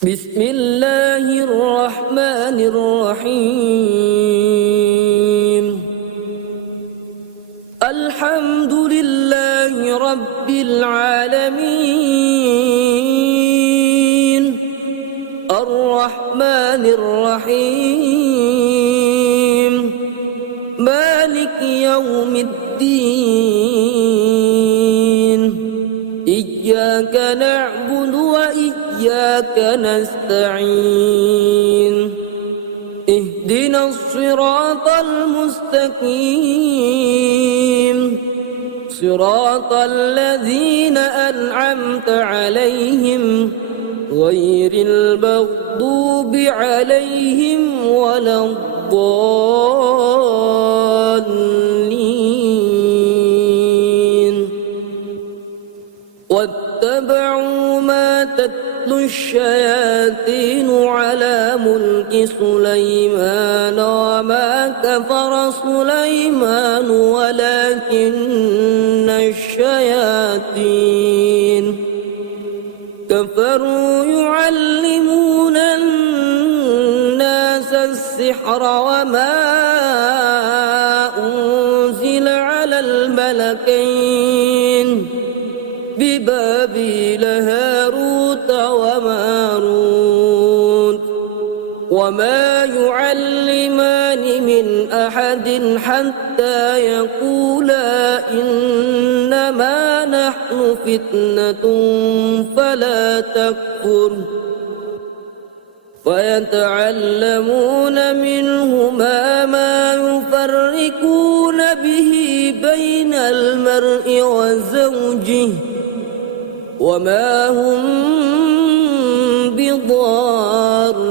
بسم الله الرحمن الرحيم. الحمد لله رب العالمين الرحمن الرحيم مالك يوم الدين. إياك نعبد وإياك نستعين. اهدنا الصراط المستقيم صراط الذين أنعمت عليهم غير المغضوب عليهم ولا الضالين. واتبعوا ما تتلو الشياطين على ملك سليمان وما كفر سليمان ولكن الشياطين كفروا يعلمون الناس السحر وما أنزل على الملكين ببابل هاروت وماروت وما يعلمان من أحد حتى يقولا إنما نحن فتنة فلا تكفر. فيتعلمون منهما ما يفرقون به بين المرء وزوجه وما هم بضارين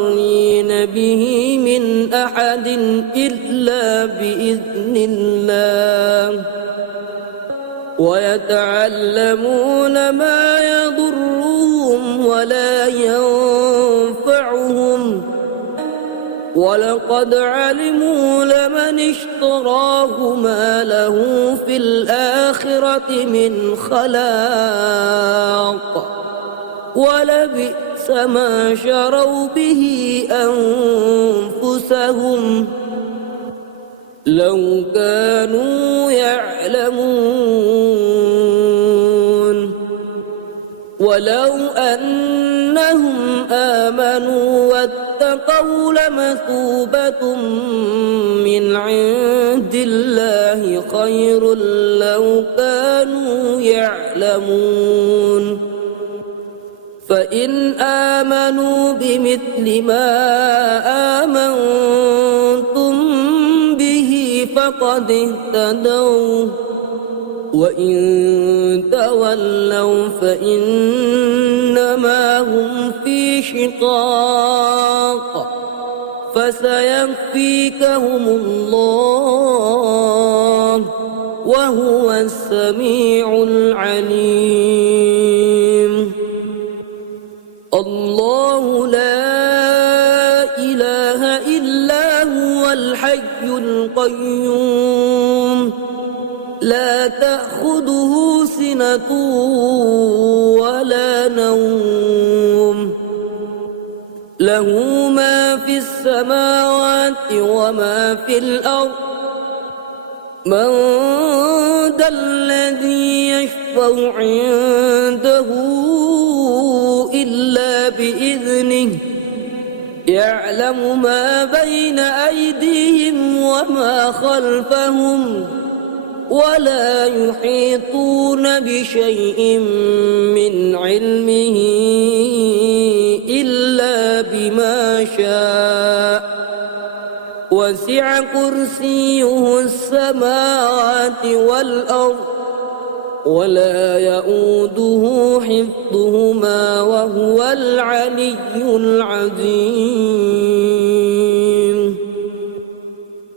به من أحد إلا بإذن الله. ويتعلمون ما يضرهم ولا ينفعهم ولقد علموا لمن اشتراه ما له في الآخرة من خلاق ولبئس ما شروا به أنفسهم لو كانوا يعلمون. ولو أنهم آمنوا واتقوا لمثوبة من عند الله خير لو كانوا يعلمون. فإن آمنوا بمثل ما آمنتم به فقد اهتدوا وإن تولوا فإنما هم في شقاق فسيكفيكهم الله وهو السميع العليم. الله لا إله إلا هو الحي القيوم لا تأخذه سنة ولا نوم له ما في السماوات وما في الأرض. من ذا الذي يشفع عنده إلا بإذنه يعلم ما بين أيديهم وما خلفهم ولا يحيطون بشيء من علمه إلا بما شاء. وسع كرسيه السماوات والأرض ولا يؤوده حفظهما وهو العلي العظيم.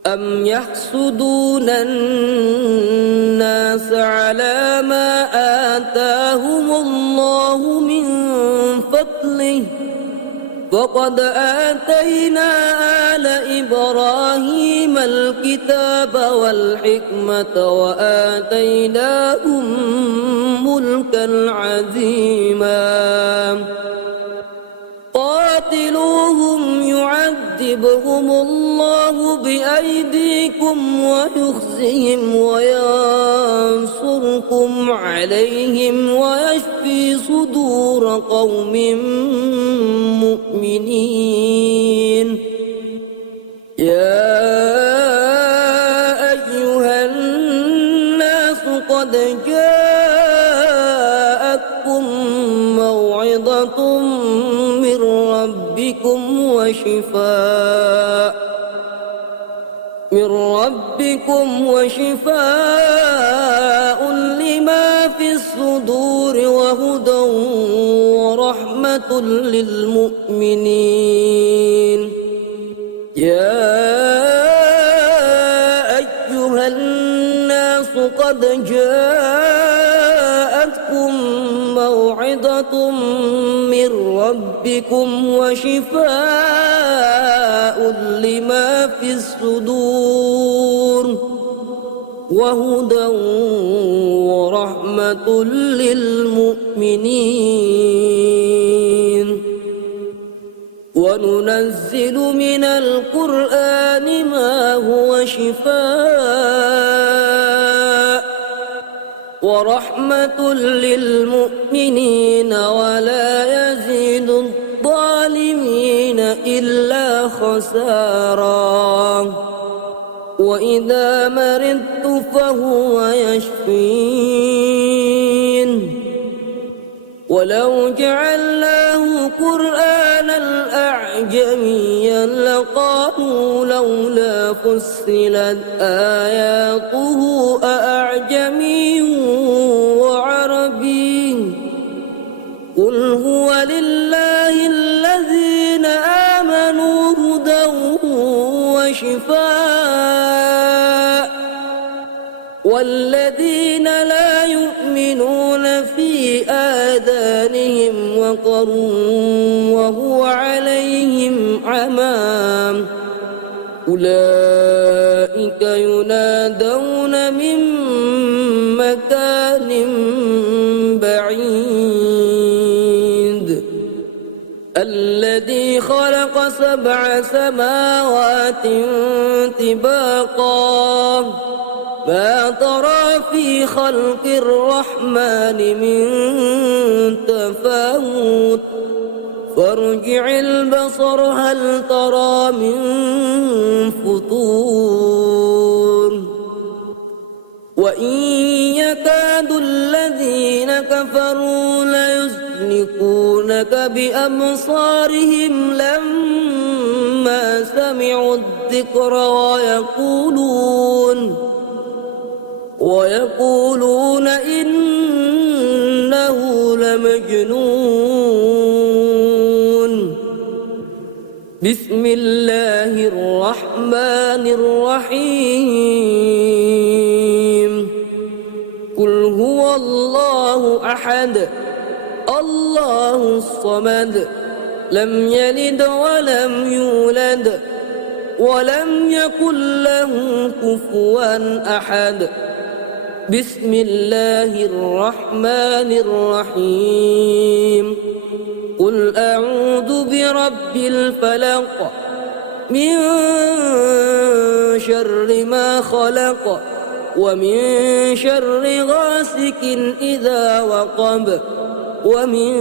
أم يحسدون الناس على ما آتاهم الله من فضله وقد آتينا آل إبراهيم الكتاب والحكمة وآتيناهم ملكا عظيما. قال قاتلوهم يعذبهم الله بأيديكم ويخزهم وينصركم عليهم ويشفي صدور قوم مؤمنين يا أيها الناس قد جاءتكم موعظة من ربكم وشفاء لما في الصدور وهدى ورحمة للمؤمنين يا أيها الناس قد جاءتكم موعظة من ربكم وشفاء لما في الصدور وهدى ورحمة للمؤمنين وننزل من القرآن ما هو شفاء ورحمة للمؤمنين ولا يزيد الظالمين إلا خسارا وإذا مرضت فهو يشفين ولو جعلناه قرآنا أعجميا لقالوا لولا فصلت آياته أأعجمي وعربي قل هو لله الذين آمنوا هدى وشفاء والذين لا يؤمنون في آذانهم وقر وهو عليهم عمى أولئك ينادون من مكان بعيد الذي خلق 7 سماوات طباقا ما ترى في خلق الرحمن من تفاوت فارجع البصر هل ترى من فطور وإن يكاد الذين كفروا ليزلقونك بأبصارهم لما سمعوا الذكر ويقولون إنه لمجنون بسم الله الرحمن الرحيم قل هو الله أحد الله الصمد لم يلد ولم يولد ولم يكن له كفوا أحد بسم الله الرحمن الرحيم قل أعوذ برب الفلق من شر ما خلق ومن شر غاسق إذا وقب ومن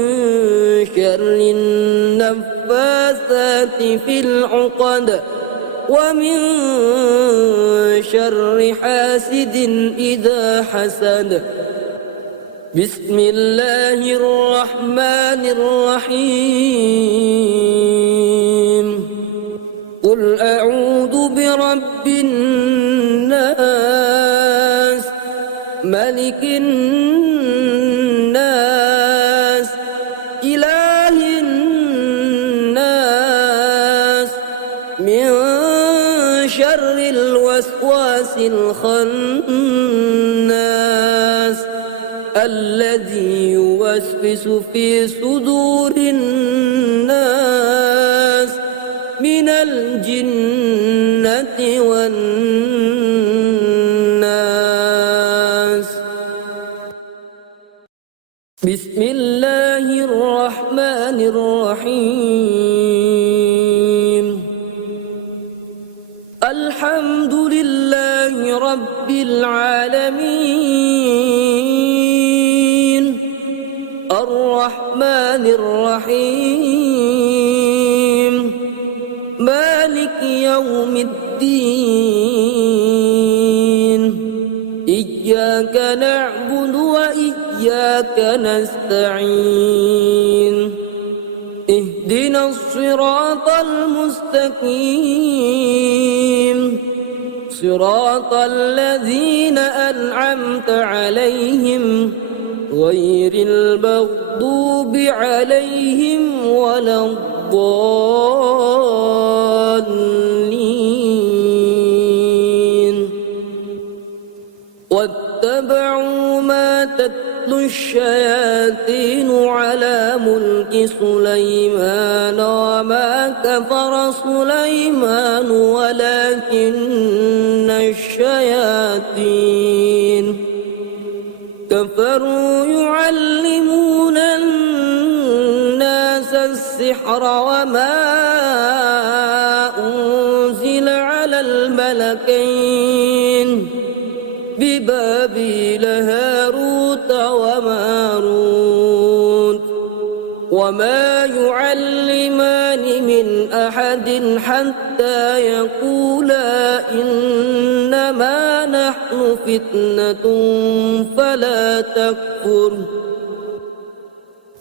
شر النفاثات في العقد ومن شر حاسد إذا حسد بسم الله الرحمن الرحيم قل أعوذ برب الناس ملك الناس إله الناس من شر الوسواس الخناس الذي يوسوس في صدور الناس من الجنة والناس بسم الله الرحمن الرحيم رب العالمين الرحمن الرحيم مالك يوم الدين إياك نعبد وإياك نستعين اهدنا الصراط المستقيم صراط الذين أنعمت عليهم غير المغضوب عليهم ولا الضالين واتبعوا ما تتلو الشياطين على ملك سليمان وما كفر سليمان ولكن الشياطين كفروا يعلمون الناس السحر وما أنزل على الملكين ببابل هاروت وماروت وما يعلمان من أحد حتى يقولا إنما نحن فتنة فلا تكفر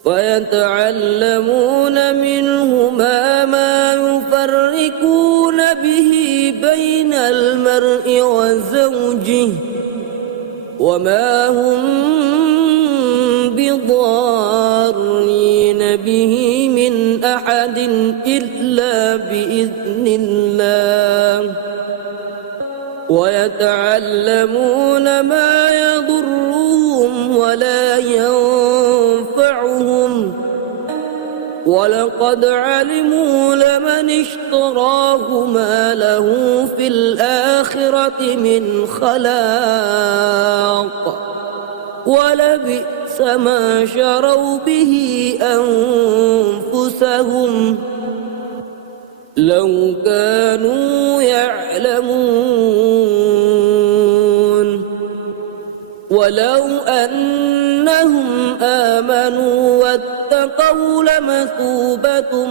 فيتعلمون منهما ما يفرقون به بين المرء وزوجه وما هم بضارين به من أحد إلا بإذن الله ويتعلمون ما يضرهم ولا ينفعهم ولقد علموا لمن اشتراه ما له في الآخرة من خلاق ولبئس ما شروا به أنفسهم لو كانوا يعلمون ولو أنهم آمنوا واتقوا لمثوبة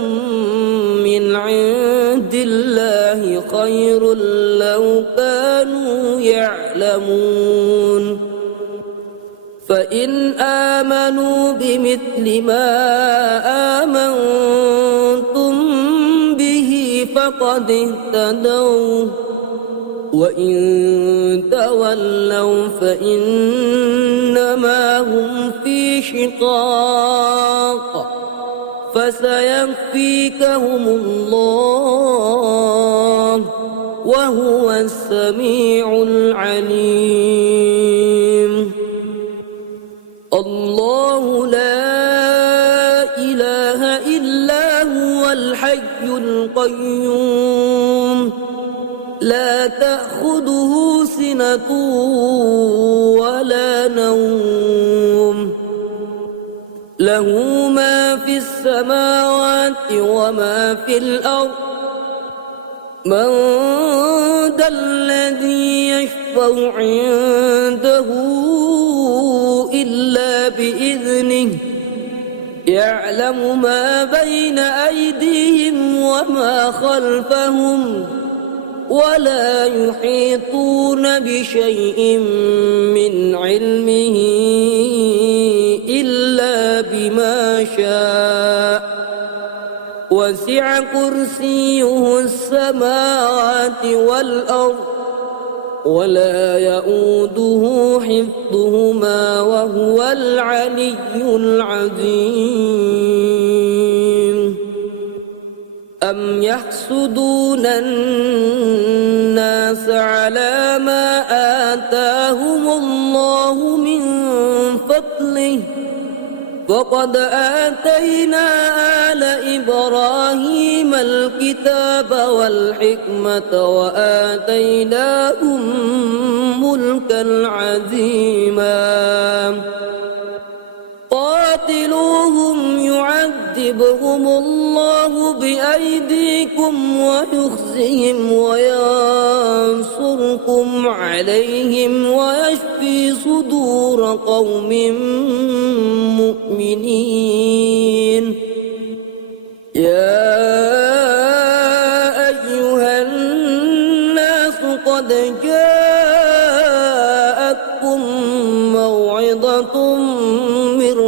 من عند الله خير لو كانوا يعلمون فإن آمنوا بمثل ما آمنتم به فقد اهتدوا وإن تولوا فإنما هم في شقاق فسيكفيكهم الله وهو السميع العليم الله لا إله إلا هو الحي القيوم لا تأخذه سنة ولا نوم له ما في السماوات وما في الأرض من ذا الذي يشفع عنده إلا بإذنه يعلم ما بين أيديهم وما خلفهم ولا يحيطون بشيء من علمه إلا بما شاء وسع كرسيه السماوات والأرض ولا يؤوده حفظهما وهو العلي العظيم أم يحسدون الناس على ما آتاهم الله من فضله وقد آتينا آل إبراهيم الكتاب والحكمة وآتيناهم ملكا عظيما تقاتلوهم يعذبهم الله بأيديكم ويخزهم وينصركم عليهم ويشفي صدور قوم مؤمنين يا أيها الناس قد جاءتكم موعظة من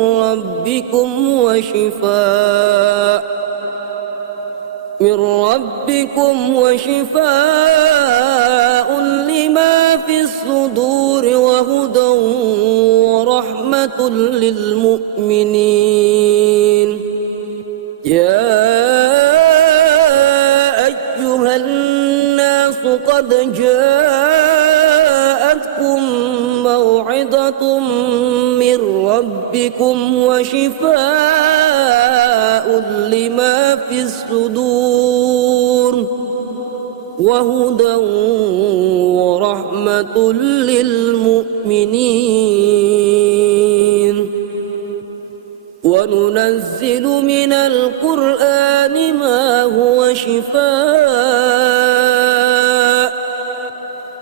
ربكم وشفاء لما في الصدور وهدى ورحمة للمؤمنين يا أيها الناس قد جاءتكم موعظة من ربكم وشفاء لما في الصدور وهدى ورحمة للمؤمنين وننزل من القرآن ما هو شفاء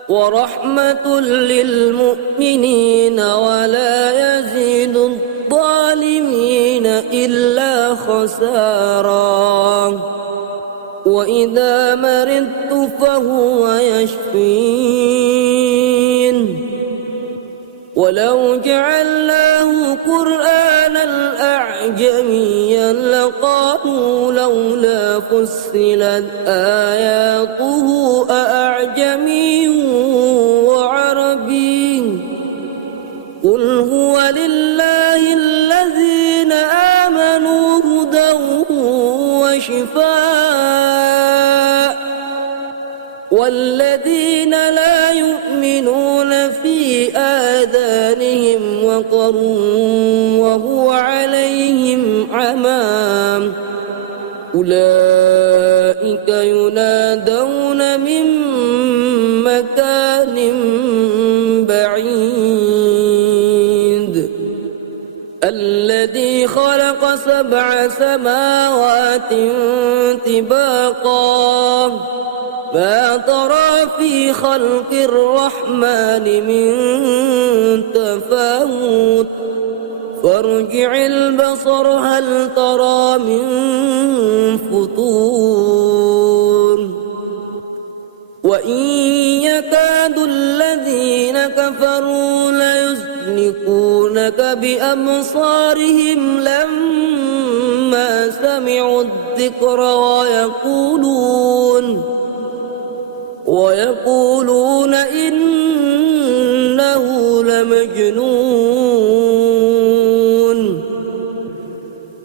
ورحمة للمؤمنين ولا يزيد الظالمين إلا خسارا وإذا مرضت فهو يشفين ولو جعلناه قرآنا أعجميا لقالوا لولا فصلت آياته أأعجمي وعربي قل هو لله الذين آمنوا هدى وشفاء والذين لا يؤمنون في آذانهم وقر وهو عليهم عمى أولئك ينادون من مكان بعيد الذي خلق 7 سماوات طباقا ما ترى في خلق الرحمن من تفاوت فارجع البصر هل ترى من فطور وإن يكاد الذين كفروا ليزلقونك بأبصارهم لما سمعوا الذكر ويقولون إنه لمجنون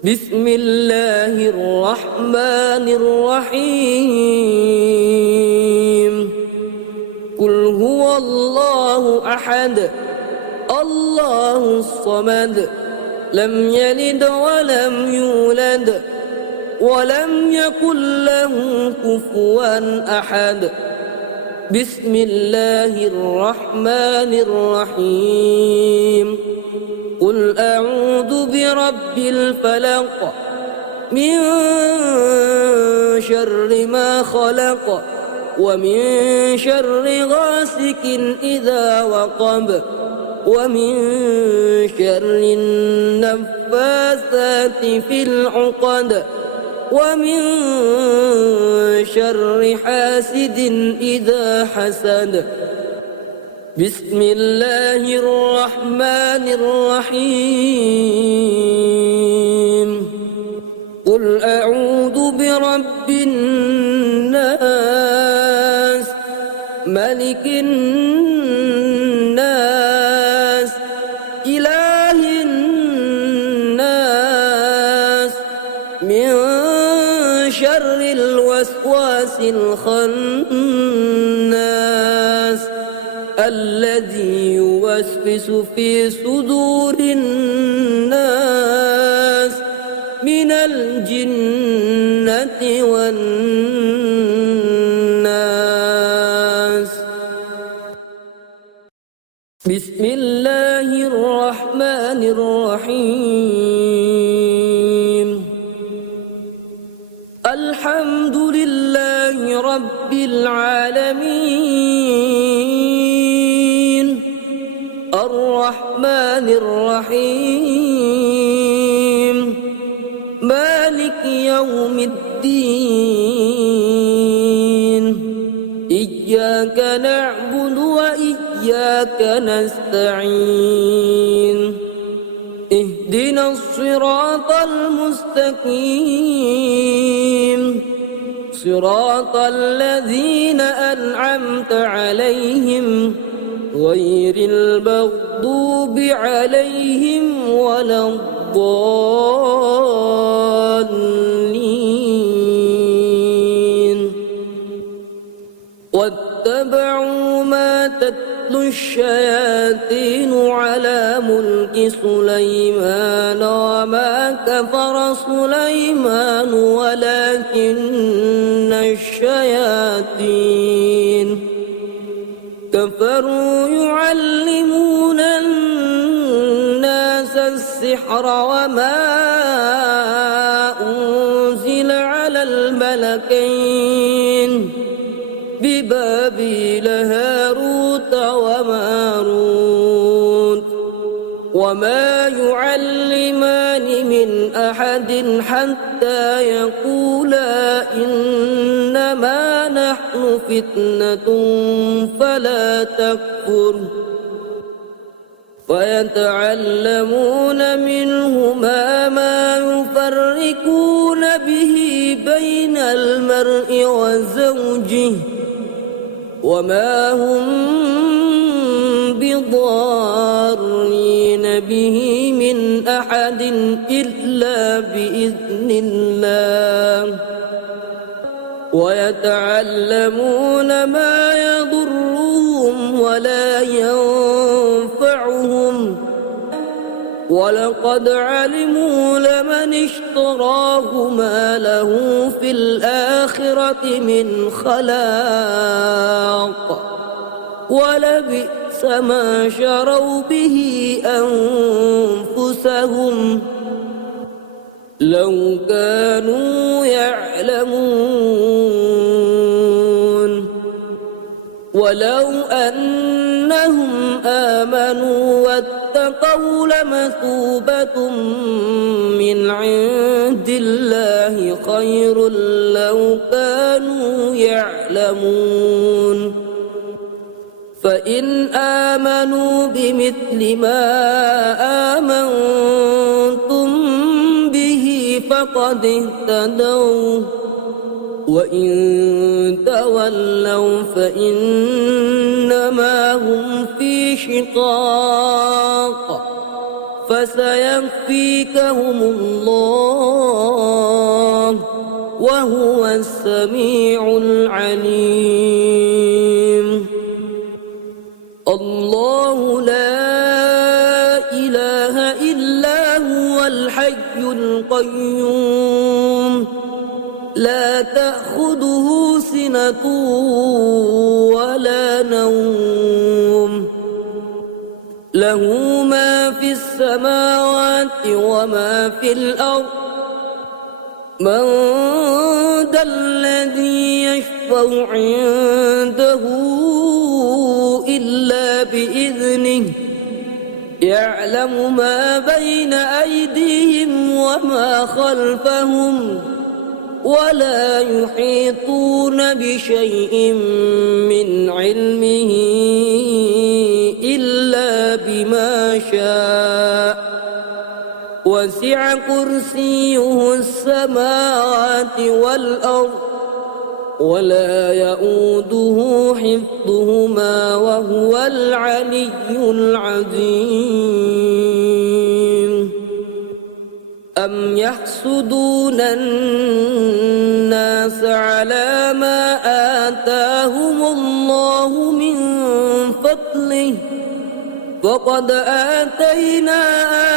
بسم الله الرحمن الرحيم قل هو الله أحد الله الصمد لم يلد ولم يولد ولم يكن له كفوا أحد بسم الله الرحمن الرحيم قل أعوذ برب الفلق من شر ما خلق ومن شر غاسق إذا وقب ومن شر النفاثات في العقد ومن شر حاسد إذا حسد بسم الله الرحمن الرحيم قل أعوذ برب الناس ملك الناس إله الناس من شر الوسواس الخناس الذي يوسوس في صدور الناس من الجنة والناس بسم الله الرحمن الرحيم الحمد لله رب العالمين الرحمن الرحيم مالك يوم الدين إياك نعبد وإياك نستعين اهدنا الصراط المستقيم صراط الذين أنعمت عليهم غير المغضوب عليهم ولا الضالين واتبعوا ما تتلو الشياطين على ملك سليمان وما كفر سليمان ولكن الشياطين كفروا يعلمون الناس السحر وما أنزل على الملكين ببابل هاروت وماروت وما يعلمان من أحد حتى يقولا إنما نحن فتنة فلا تكفر فيتعلمون منهما ما يفرقون به بين المرء وزوجه وما هم بضارين به من أحد إلا بإذن الله ويتعلمون ما يضرهم ولا ينفعهم ولقد علموا لمن اشتراه ما له في الآخرة من خلاق ولبئس ما شروا به أنفسهم لو كانوا يعلمون ولو أنهم آمنوا واتقوا لمثوبة من عند الله خير لو كانوا يعلمون فإن آمنوا بمثل ما آمنتم به فقد اهتدوا وإن تولوا فإنما هم في شقاق فسيكفيكهم الله وهو السميع العليم الله لا إله إلا هو الحي القيوم لا تأخذه سنة ولا نوم له ما في السماوات وما في الأرض من ذا الذي يشفع عنده إلا بإذنه يعلم ما بين أيديهم وما خلفهم ولا يحيطون بشيء من علمه إلا بما شاء وسع كرسيه السماوات والأرض ولا يؤوده حفظهما وهو العلي العظيم أم يحسدون الناس على ما آتاهم الله من فضله وقد آتينا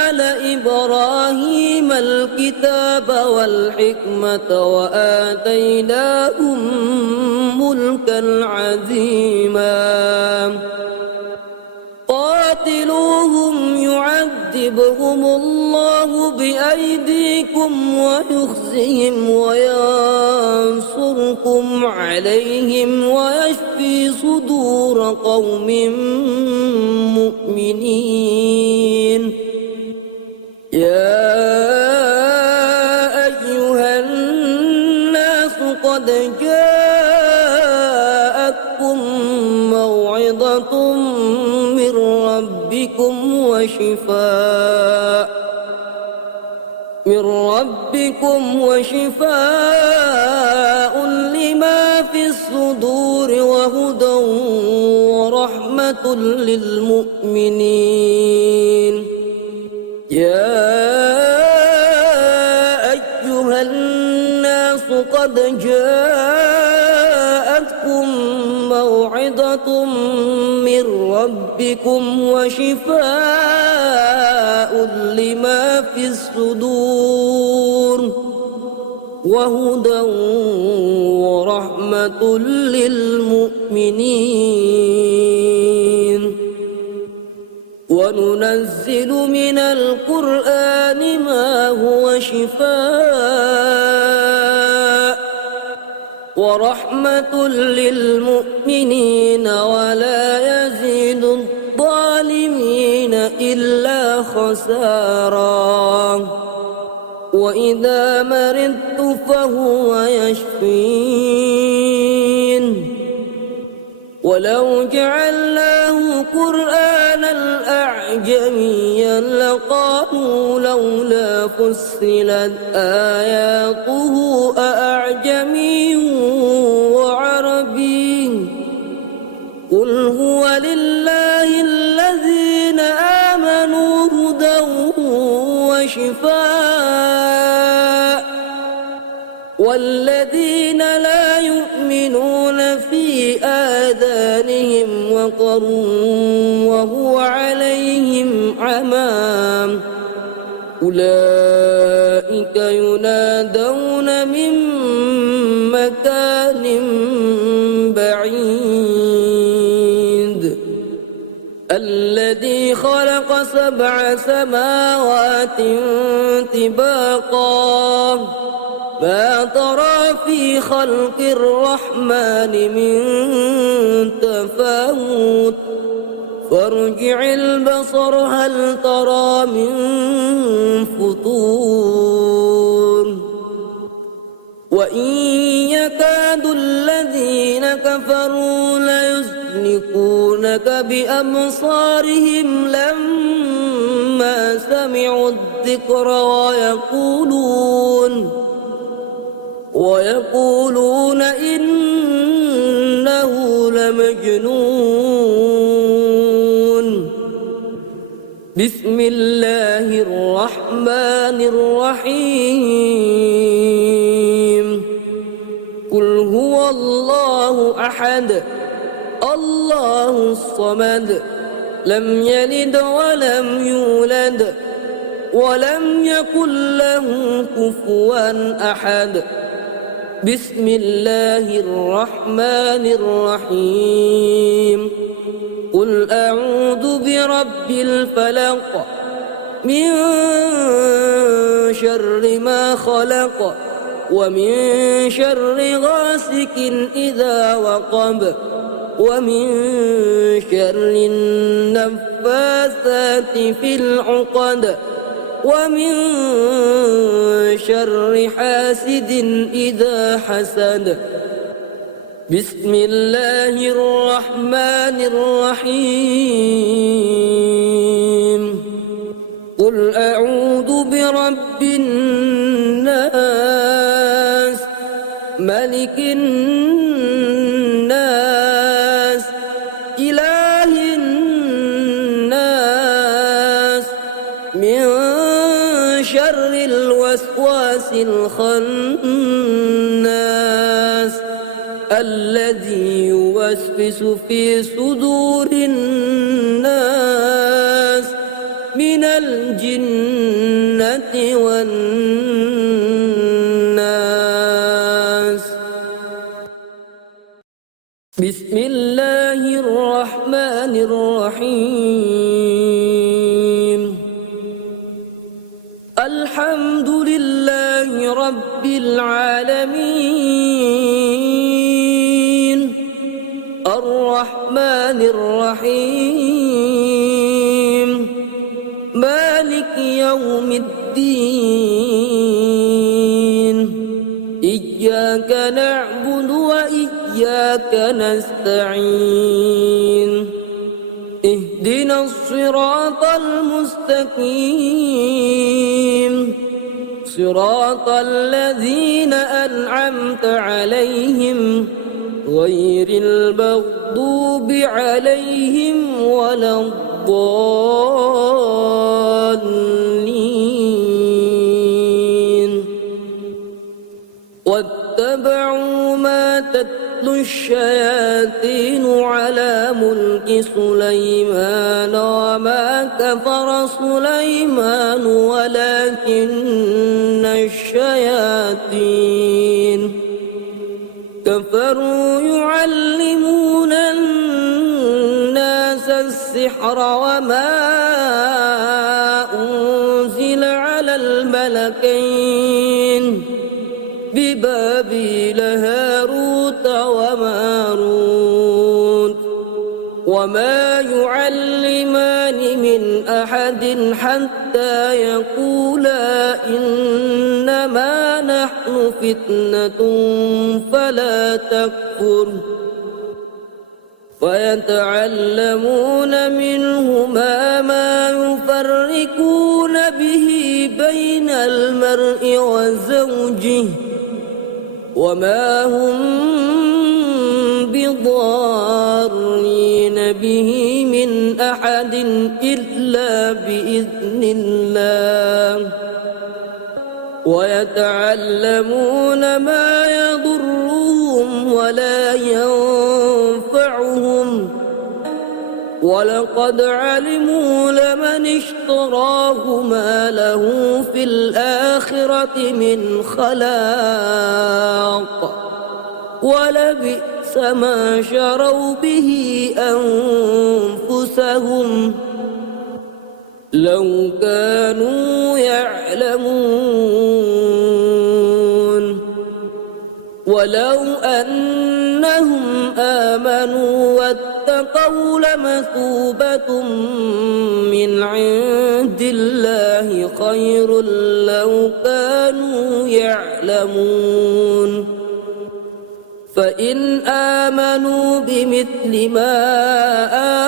آل إبراهيم الكتاب والحكمة وآتيناهم ملكا عظيما قاتلوهم يعذبون يعذبهم الله بأيديكم ويخزهم وينصركم عليهم ويشفي صدور قوم مؤمنين يا أيها الناس قد جاءتكم موعظة من ربكم وشفاء لما في الصدور وهدى ورحمة للمؤمنين يا أيها الناس قد جاءتكم موعظة من ربكم وشفاء لما في الصدور وهدى ورحمة للمؤمنين وننزل من القرآن ما هو شفاء ورحمة للمؤمنين ولا يزيد الظالمين إلا خسارا وإذا مرضت فهو يشفين ولو جعلناه قرآنا أعجميا لقالوا لولا فصلت آياته أأعجمي وعربي قل هو لله الذين آمنوا هدى وشفاء والذين لا يؤمنون في آذانهم وقر وهو عليهم عمى أولئك ينادون من مكان بعيد الذي خلق 7 سماوات طباقا ما ترى في خلق الرحمن من تفاوت فارجع البصر هل ترى من فطور وإن يكاد الذين كفروا ليزلقونك بأبصارهم لما سمعوا الذكر ويقولون إنه لمجنون بسم الله الرحمن الرحيم قل هو الله أحد الله الصمد لم يلد ولم يولد ولم يكن له كفوا أحد بسم الله الرحمن الرحيم قل أعوذ برب الفلق من شر ما خلق ومن شر غاسق إذا وقب ومن شر النفاثات في العقد ومن شر حاسد إذا حسد بسم الله الرحمن الرحيم قل أعوذ برب الناس ملك الناس إله الناس من شر الوسواس الخناس الذي يوسوس في صدور الناس من الجنة والناس بسم الله الرحمن الرحيم رب العالمين الرحمن الرحيم مالك يوم الدين إياك نعبد وإياك نستعين اهدنا الصراط المستقيم صراط الذين أنعمت عليهم غير المغضوب عليهم ولا الضالين واتبعوا ما تتلو الشياطين على ملك سليمان وما كفر سليمان ولكن الشياطين كفروا يعلمون الناس السحر وما أنزل على الملكين ببابل هاروت وماروت وما يعلمان من أحد حتى يقولا إنما نحن فتنة فلا تكفر فيتعلمون منهما ما يفرقون به بين المرء وزوجه وما هم بضارين به من أحد إلا بإذن الله ويتعلمون ما يضرهم ولا ينفعهم ولقد علموا لمن اشتراه ما له في الآخرة من خلاق ولبئس ما شروا به أنفسهم لو كانوا يعلمون ولو أنهم آمنوا واتقوا لمثوبة من عند الله خير لو كانوا يعلمون فإن آمنوا بمثل ما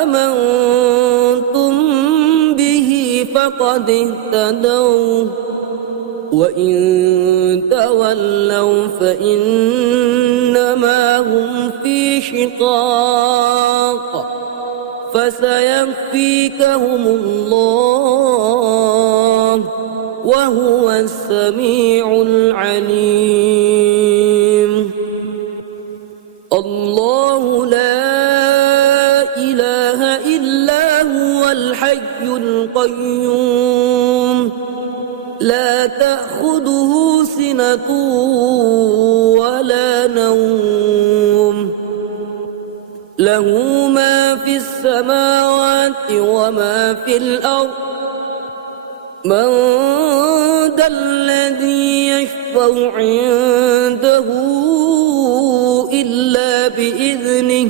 آمنتم به فقد اهتدوا وإن تولوا فإنما هم في شقاق فسيكفيكهم الله وهو السميع العليم الله لا إله إلا هو الحي القيوم لا تأخذه سنة ولا نوم له ما في السماوات وما في الأرض من ذا الذي يشفع عنده إلا بإذنه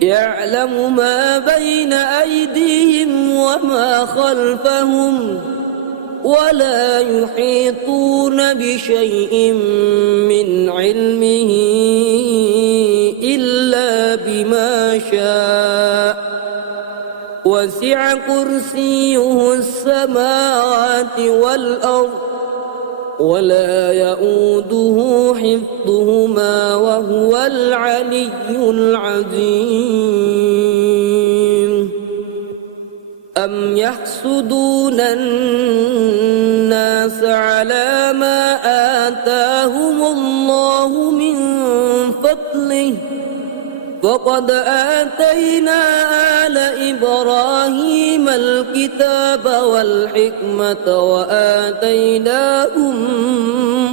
يعلم ما بين أيديهم وما خلفهم ولا يحيطون بشيء من علمه إلا بما شاء وسع كرسيه السماوات والأرض ولا يؤوده حفظهما وهو العلي العظيم أم يحسدون الناس على ما آتاهم الله من فضله وقد آتينا آل إبراهيم الكتاب والحكمة وآتيناهم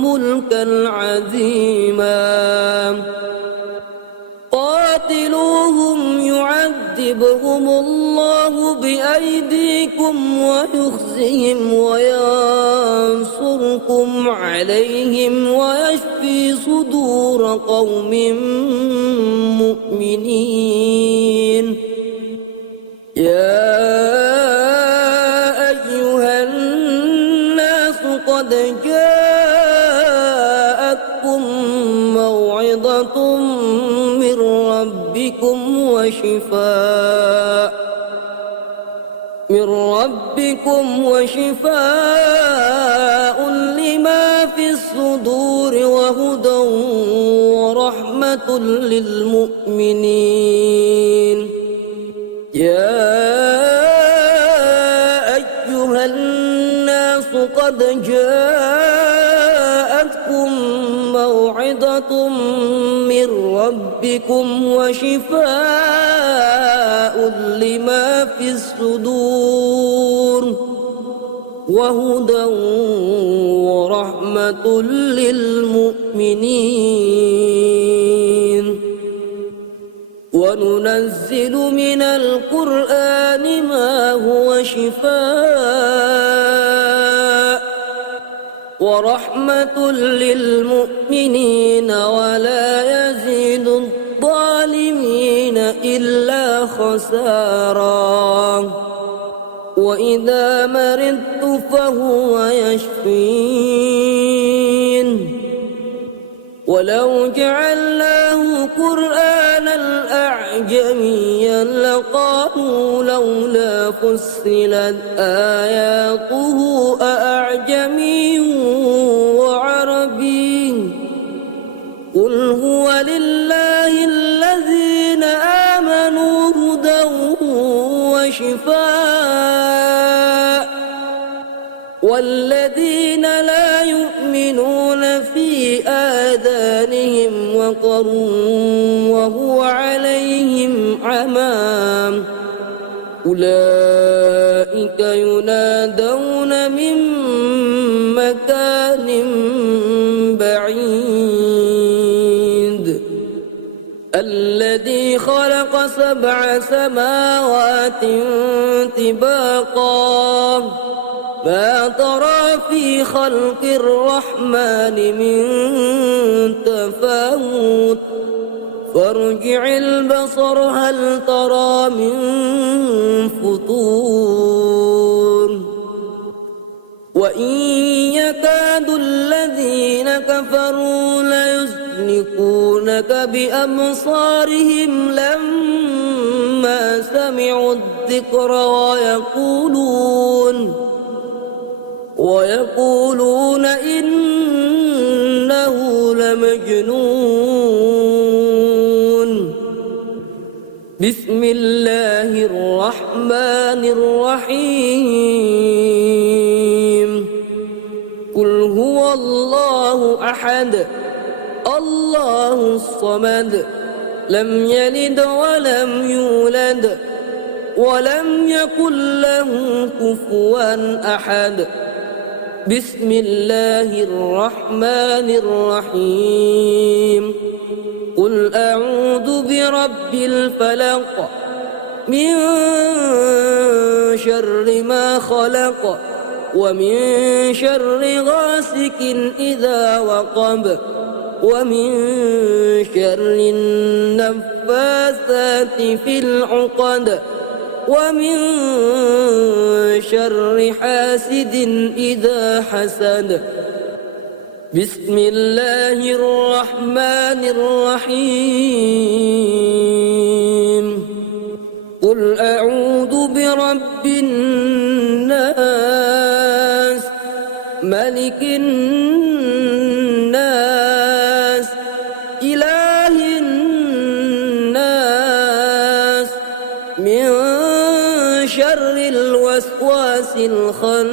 ملكا عظيما قاتلوهم يعذبوهم يعذبهم الله بأيديكم ويخزهم وينصركم عليهم ويشفي صدور قوم مؤمنين يا أيها الناس قد جاءتكم موعظة من ربكم وشفاء لما في الصدور وهدى ورحمة للمؤمنين يا أيها الناس قد جاءتكم موعظة من ربكم وشفاء لما في الصدور وهدى ورحمة للمؤمنين وننزل من القرآن ما هو شفاء ورحمة للمؤمنين ولا يزيد الظالمين إلا خسارا وإذا مرضت فهو يشفين ولو جعلناه قرآنا أعجميا لقالوا لولا فصلت آياته أأعجمي وعربي قل هو لله الذين آمنوا هدى وشفاء والذين لا يؤمنون في آذانهم وقر وهو عليهم عمى أولئك ينادون من مكان بعيد الذي خلق 7 سماوات طباقا ما ترى في خلق الرحمن من تفاوت فارجع البصر هل ترى من فطور وإن يكاد الذين كفروا ليزلقونك بأبصارهم لما سمعوا الذكر ويقولون إنه لمجنون بسم الله الرحمن الرحيم قل هو الله أحد الله الصمد لم يلد ولم يولد ولم يكن له كفوا أحد بسم الله الرحمن الرحيم قل أعوذ برب الفلق من شر ما خلق ومن شر غاسق إذا وقب ومن شر النفاثات في العقد ومن شر حاسد إذا حسد بسم الله الرحمن الرحيم قل أعوذ برب الناس ملك الناس إله الناس من شر الوسواس الخناس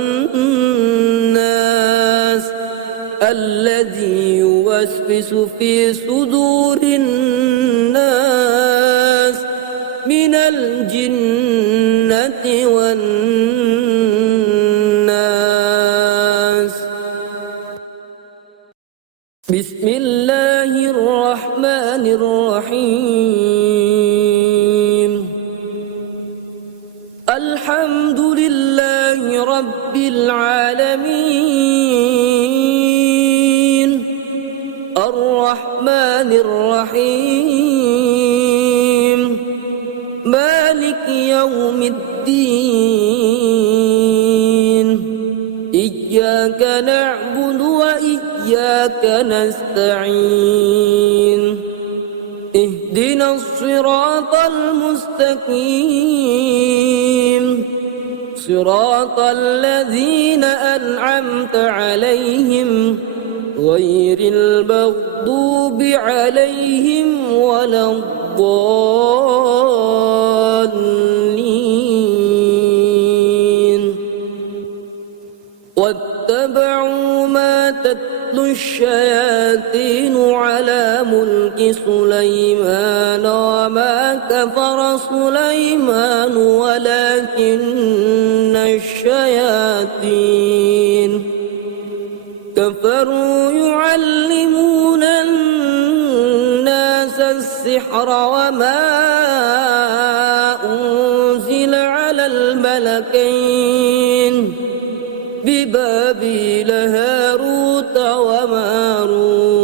الذي يوسوس في صدور الناس من الجنة والناس بسم الله الرحمن الرحيم العالمين الرحمن الرحيم مالك يوم الدين إياك نعبد وإياك نستعين اهدنا الصراط المستقيم صراط الذين أنعمت عليهم غير المغضوب عليهم ولا الضالين واتبعوا ما تتلو الشياطين على ملك سليمان وما كفر سليمان ولكن الشياطين كفروا يعلمون الناس السحر وما أنزل على الملكين ببابل هاروت وماروت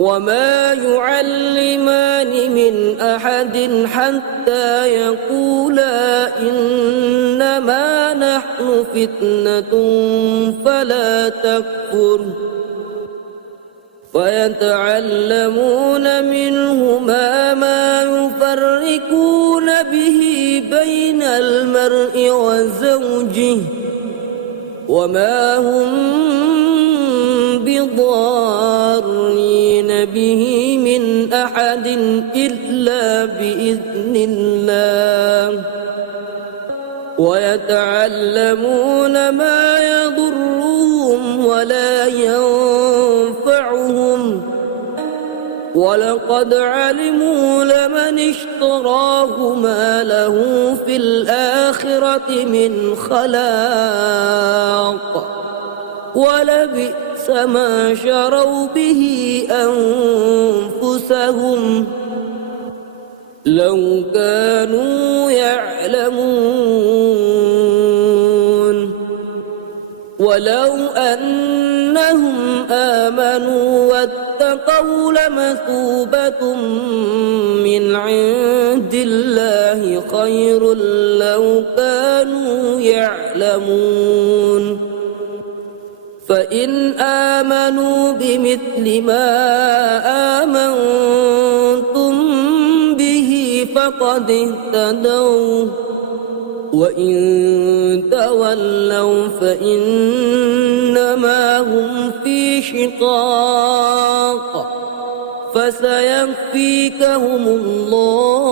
وما يعلمان من أحد حتى يقولا إنما نحن فتنة فلا تكفر فيتعلمون منهما ما يفرقون به بين المرء وزوجه وما هم بضارين به من أحد إلا بإذن الله ويتعلمون ما يضرهم ولا ينفعهم ولقد علموا لمن اشتراه ما له في الآخرة من خلاق ولبئس ما شروا به أنفسهم لو كانوا يعلمون ولو أنهم آمنوا واتقوا لمثوبة من عند الله خير لو كانوا يعلمون فإن آمنوا بمثل ما آمنتم به فقد اهتدوا وإن تولوا فإنما هم في شقاق فسيكفيكهم الله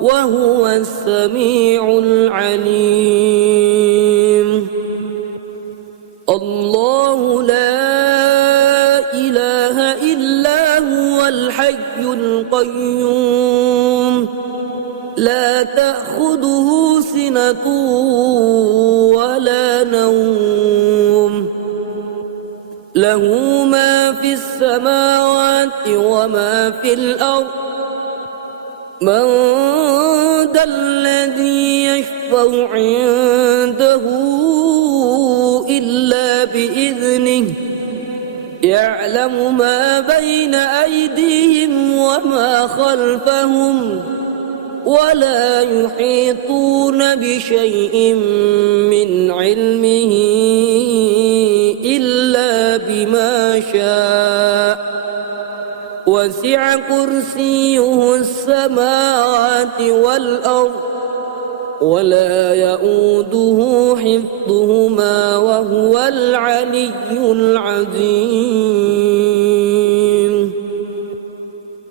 وهو السميع العليم الله لا إله إلا هو الحي القيوم لا تأخذه سنة ولا نوم له ما في السماوات وما في الأرض من ذا الذي يشفع عنده إلا بإذنه يعلم ما بين أيديهم وما خلفهم ولا يحيطون بشيء من علمه إلا بما شاء وسع كرسيه السماوات والأرض ولا يؤوده حفظهما وهو العلي العظيم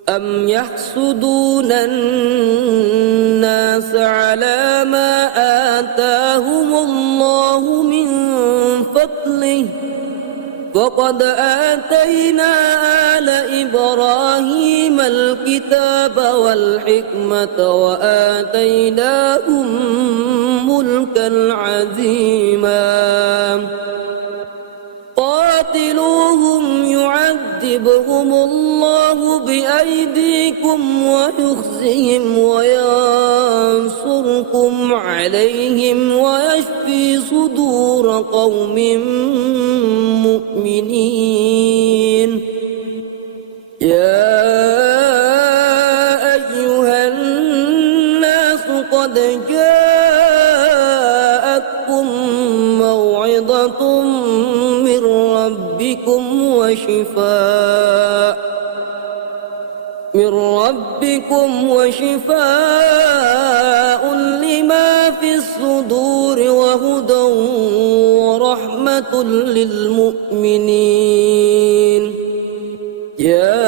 أم يحسدون الناس على ما آتاهم الله من فضله فقد آتينا آل إبراهيم الكتاب والحكمة وآتيناهم ملكا عظيما قاتلوهم يعذبوهم يعذبهم الله بأيديكم ويخزهم وينصركم عليهم ويشفي صدور قوم مؤمنين يا أيها الناس قد جاءتكم موعظة من ربكم وشفاء لما في الصدور وهدى ورحمة للمؤمنين يا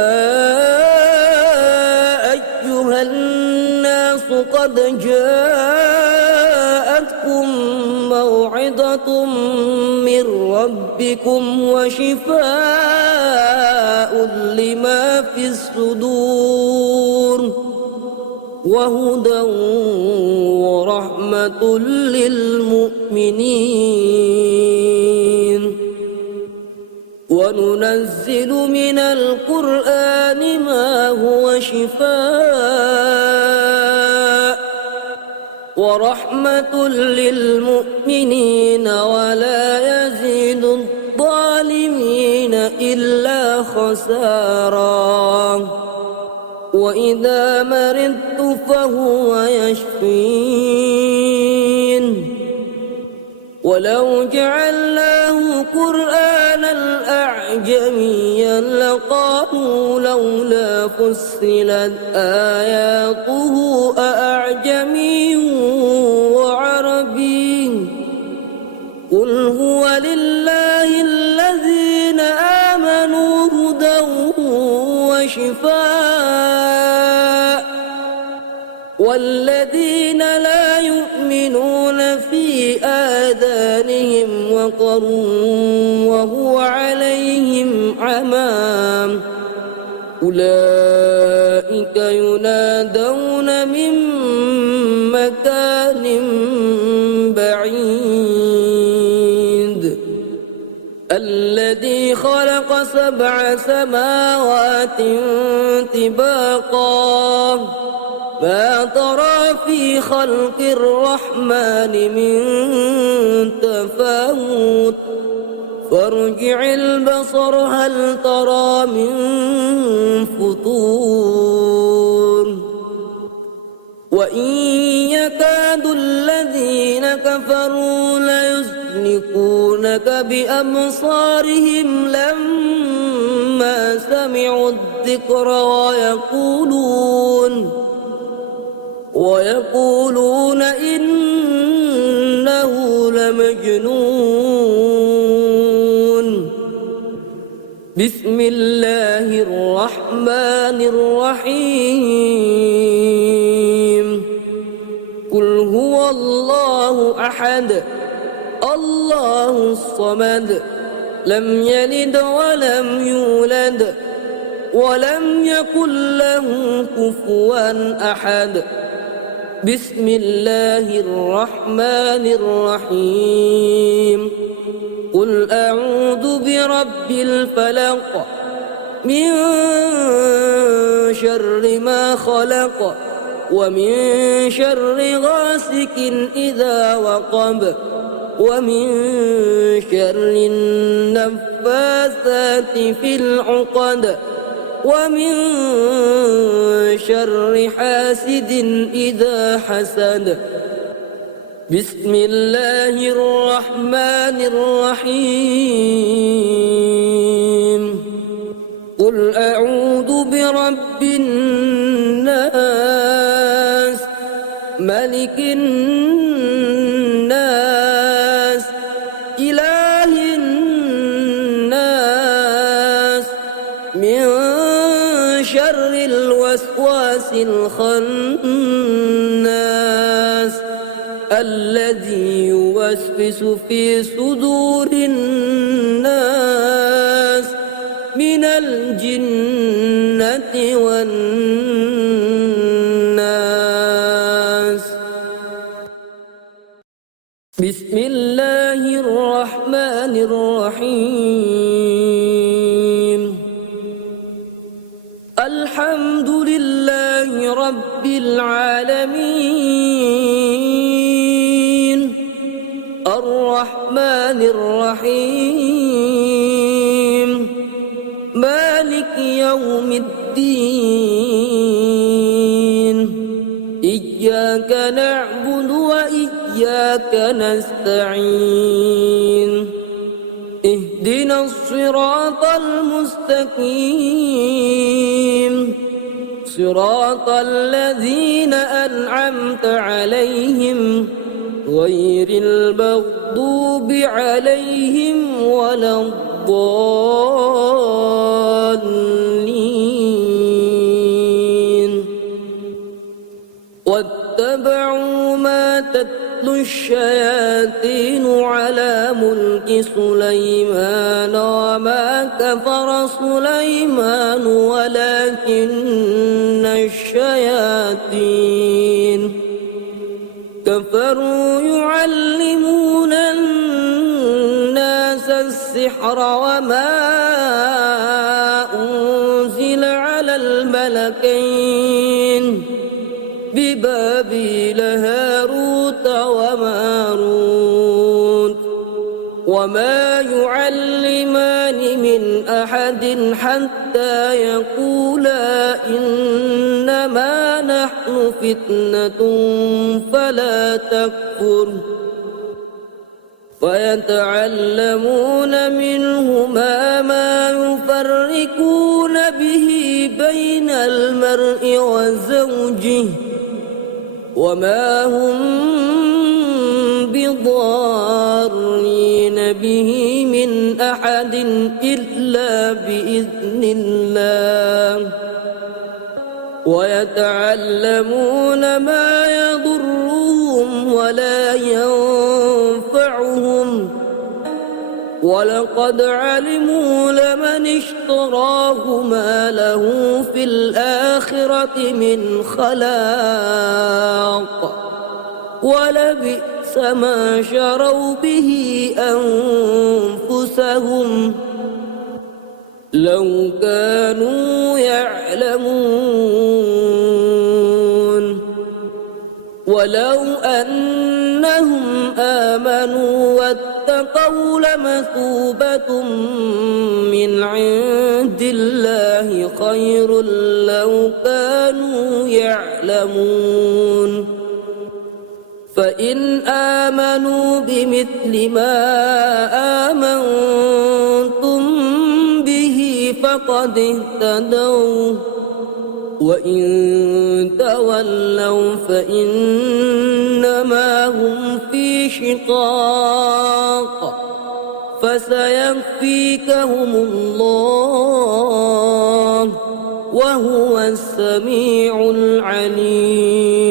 أيها الناس قد جاءتكم موعظة من ربكم وشفاء لما في الصدور وهدى ورحمة للمؤمنين وننزل من القرآن ما هو شفاء ورحمة للمؤمنين ولا يزيد الظالمين إلا خسارا وإذا مرضت فهو يشفين ولو جعلناه قرآنا أعجميا لقالوا لولا فصلت آياته أأعجمي وعربي قل هو لله الذين آمنوا هدى وشفاء والذين لا يؤمنون في آذانهم وقر وهو عليهم عمى أولئك ينادون من مكان بعيد الذي خلق 7 سماوات طباقا ما ترى في خلق الرحمن من تفاوت فارجع البصر هل ترى من فطور وإن يكاد الذين كفروا ليزلقونك بأبصارهم لما سمعوا الذكر ويقولون إنه لمجنون بسم الله الرحمن الرحيم قل هو الله أحد الله الصمد لم يلد ولم يولد ولم يكن له كفوا أحد بسم الله الرحمن الرحيم قل أعوذ برب الفلق من شر ما خلق ومن شر غاسق إذا وقب ومن شر النفاثات في العقد ومن شر حاسد إذا حسد بسم الله الرحمن الرحيم قل أعوذ برب الناس ملك الناس إله الناس من شر الوسواس الخناس الذي يوسوس في صدور الناس من الجنة والناس بسم الله الرحمن الرحيم الحمد لله رب العالمين الرحمن الرحيم مالك يوم الدين إياك نعبد وإياك نستعين اهدنا الصراط المستقيم صراط الذين أنعمت عليهم غير المغضوب عليهم ولا الضالين واتبعوا ما تتلو الشياطين على ملك سليمان وما كفر سليمان ولكن الشياطين كفروا يعلمون الناس السحر وما أنزل على الملكين ببابل هاروت وماروت وما يعلمان من أحد حتى يقولا إنما نحن فتنة فلا تكفر فيتعلمون منهما ما يفرقون به بين المرء وزوجه وما هم بضارين به من أحد إلا بإذن الله ويتعلمون ما يضرهم ولا ينفعهم ولقد علموا لمن اشتراه ما له في الآخرة من خلاق ولبئس ما شروا به أنفسهم لو كانوا يعلمون ولو أنهم آمنوا واتقوا لمثوبة من عند الله خير لو كانوا يعلمون فإن آمنوا بمثل ما آمنتم به فقد اهتدوا وإن تولوا فإنما هم في شقاق فسيكفيكهم الله وهو السميع العليم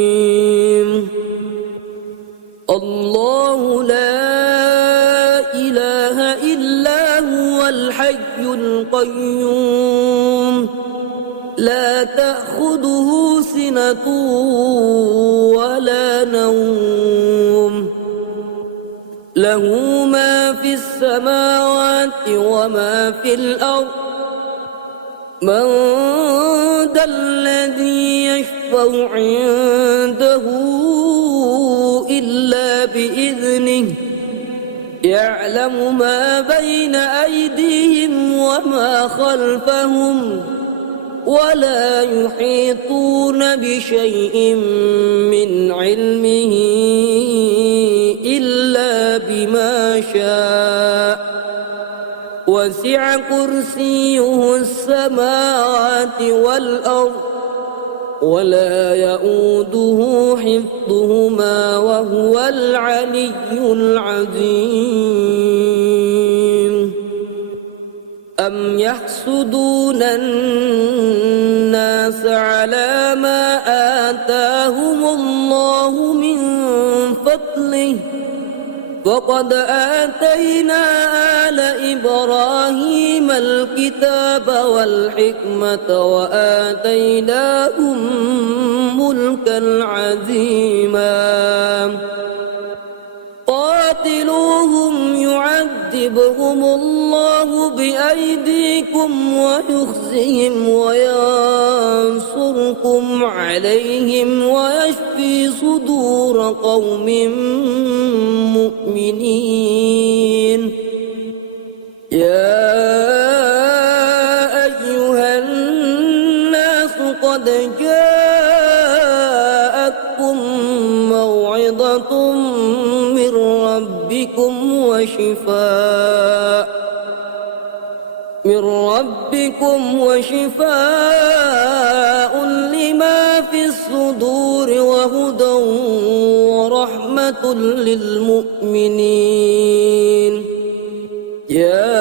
الله لا إله إلا هو الحي القيوم لا تأخذه سنة ولا نوم له ما في السماوات وما في الأرض من ذا الذي يشفع عنده إلا بإذنه يعلم ما بين أيديهم وما خلفهم ولا يحيطون بشيء من علمه إلا بما شاء وسع كرسيه السماوات والأرض ولا يؤوده حفظهما وهو العلي العظيم أم يحسدون الناس على ما آتاهم الله من فضله فقد آتينا آل إبراهيم الكتاب والحكمة وآتيناهم ملكا عظيما قاتلوهم يعذبهم الله بأيديكم ويخزهم وينصركم ينصركم عليهم ويشفي صدور قوم مؤمنين يا أيها الناس قد جاءتكم موعظة من ربكم وشفاء لما في الصدور وهدى ورحمة للمؤمنين يا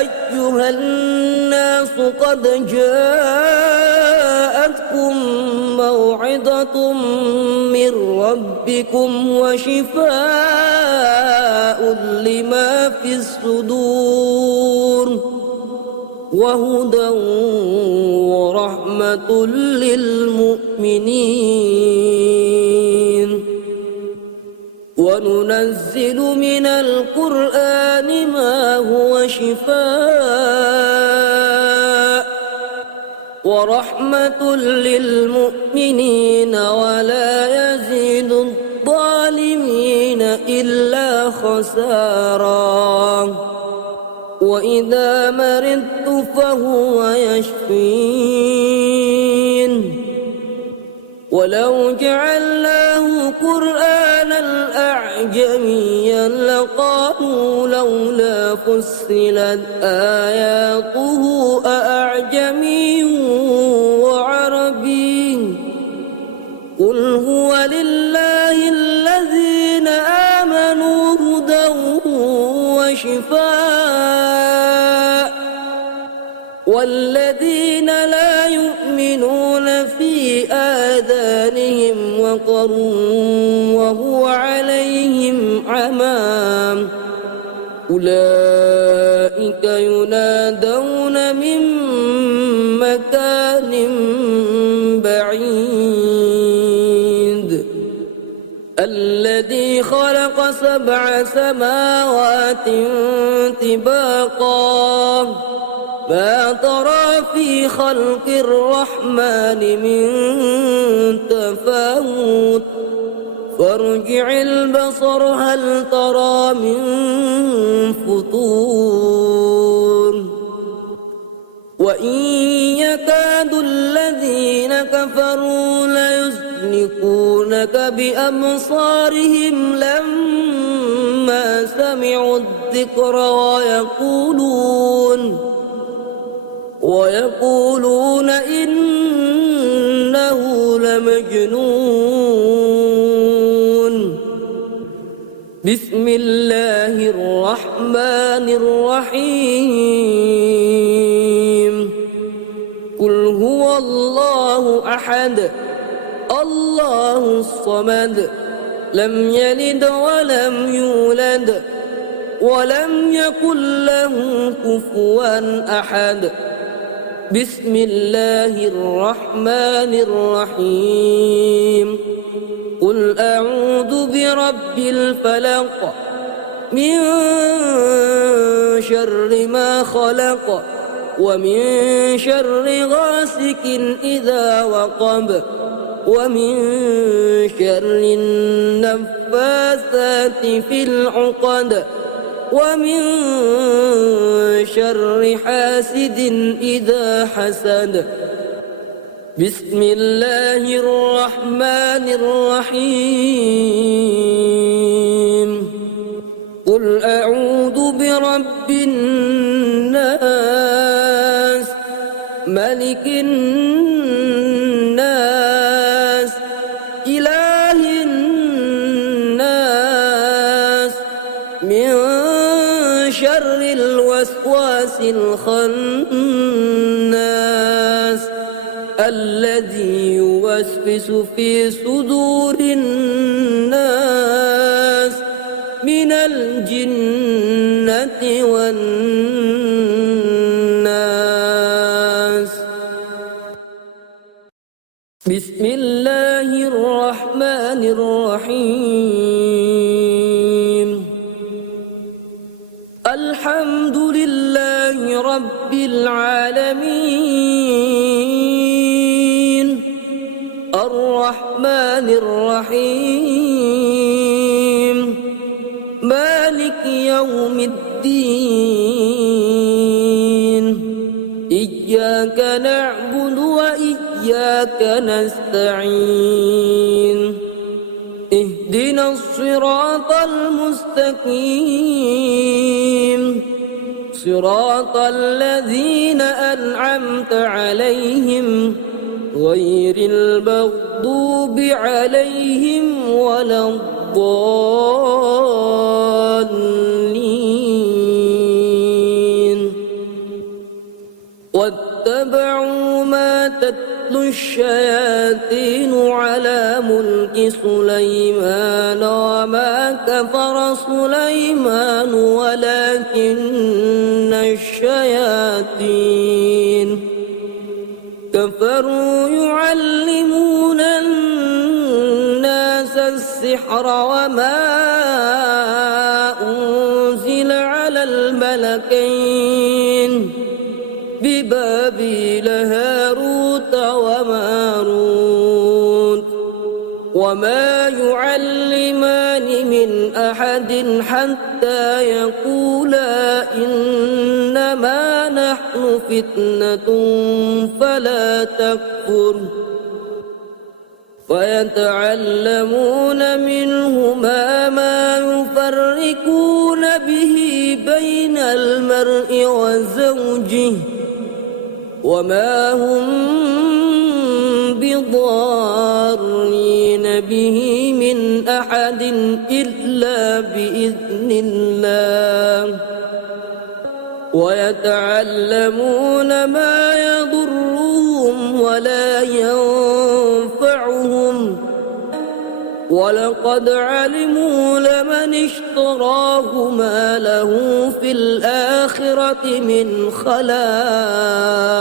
أيها الناس قد جاءتكم موعظة من ربكم وشفاء لما في الصدور وهدى ورحمة للمؤمنين وننزل من القرآن ما هو شفاء ورحمة للمؤمنين ولا يزيد الظالمين إلا خسارا وإذا مرضت فهو يشفين ولو جعلناه قرآنا أعجميا لقالوا لولا فصلت آياته أأعجمي وعربي قل هو لله الذين آمنوا هدى وشفاء والذين لا يؤمنون في آذانهم وقر وهو عليهم عمى أولئك ينادون من مكان بعيد الذي خلق 7 سماوات طباقا ما ترى في خلق الرحمن من تفاوت فارجع البصر هل ترى من فطور وإن يكاد الذين كفروا ليزلقونك بأبصارهم لما سمعوا الذكر ويقولون إنه لمجنون بسم الله الرحمن الرحيم قل هو الله أحد الله الصمد لم يلد ولم يولد ولم يكن له كفوا أحد بسم الله الرحمن الرحيم قل أعوذ برب الفلق من شر ما خلق ومن شر غاسق إذا وقب ومن شر النفاثات في العقد ومن شر حاسد إذا حسد بسم الله الرحمن الرحيم قل أعوذ برب الناس ملك الناس إله الناس من شر الوسواس الخناس الذي يوسوس في صدور الناس من الجنة والناس بسم الله الرحمن الرحيم الحمد لله رب العالمين الرحمن الرحيم مالك يوم الدين إياك نعبد وإياك نستعين اهدنا الصراط المستقيم صراط الذين أنعمت عليهم غير المغضوب عليهم ولا الضالين واتبعوا ما تتلو الشياطين على ملك سليمان وما كفر سليمان ولكن الشياطين كفروا يعلمون الناس السحر وما أنزل على الملكين ببابل هاروت وماروت وما يعلمان من أحد حتى يقولا إنما نحن فتنة فلا تكفر فيتعلمون منهما ما يفرقون به بين المرء وزوجه وما هم بضارين به من أحد إلا بإذن الله ويتعلمون ما يضرهم ولا ينفعهم ولقد علموا لمن اشتراه ما له في الآخرة من خلاق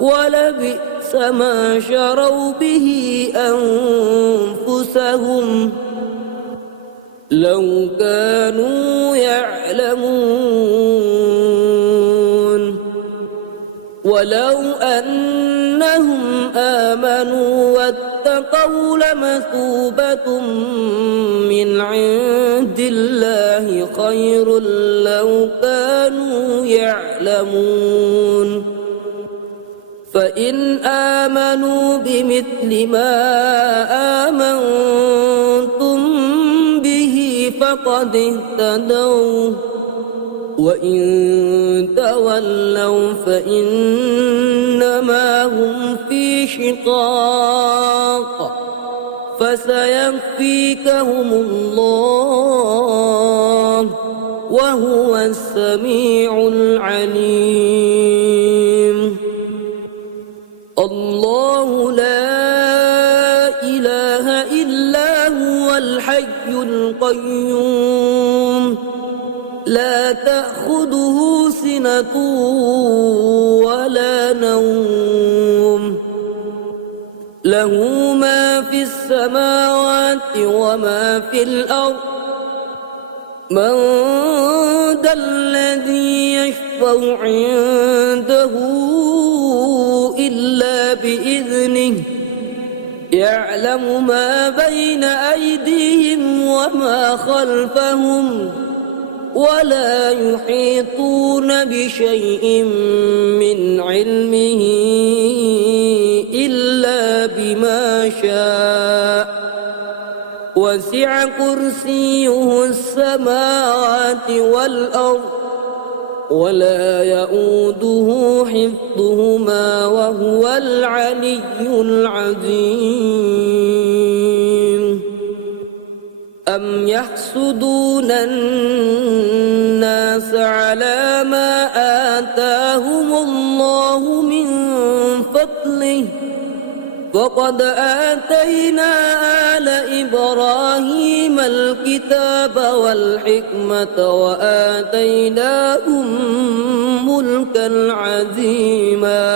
ولبئس ما شروا به أنفسهم لو كانوا يعلمون ولو أنهم آمنوا واتقوا لمثوبة من عند الله خير لو كانوا يعلمون فإن آمنوا بمثل ما آمنتم به فقد اهتدوا وإن تولوا فإنما هم في شقاق فسيكفيكهم الله وهو السميع العليم الله لا إله إلا هو الحي القيوم لا تأخذه سنة ولا نوم له ما في السماوات وما في الأرض من ذا الذي يشفع عنده إلا بإذنه يعلم ما بين أيديهم وما خلفهم ولا يحيطون بشيء من علمه إلا بما شاء وسع كرسيه السماوات والأرض ولا يؤوده حفظهما وهو العلي العظيم أم يحسدون الناس على ما آتاهم الله من فضله فقد آتينا آل إبراهيم الكتاب والحكمة وآتيناهم ملكا عظيما